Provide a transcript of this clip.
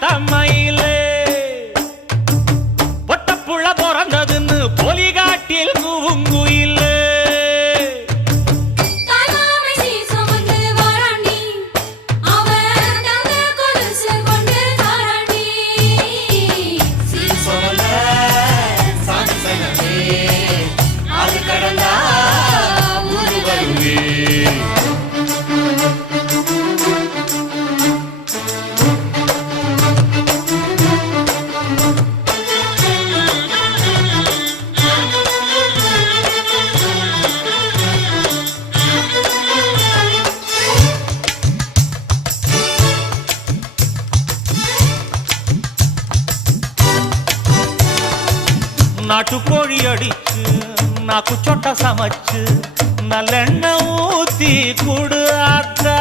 தம்மையிலே பொட்டப்புள்ள பிறந்ததுன்னு பொலிகாட்டில் குவுங்குயிலே. நாட்டு கோழி அடிச்சு நாக்கு சொட்ட சமைச்சு நல்லெண்ணெய் ஊத்தி குடு ஆத்தா.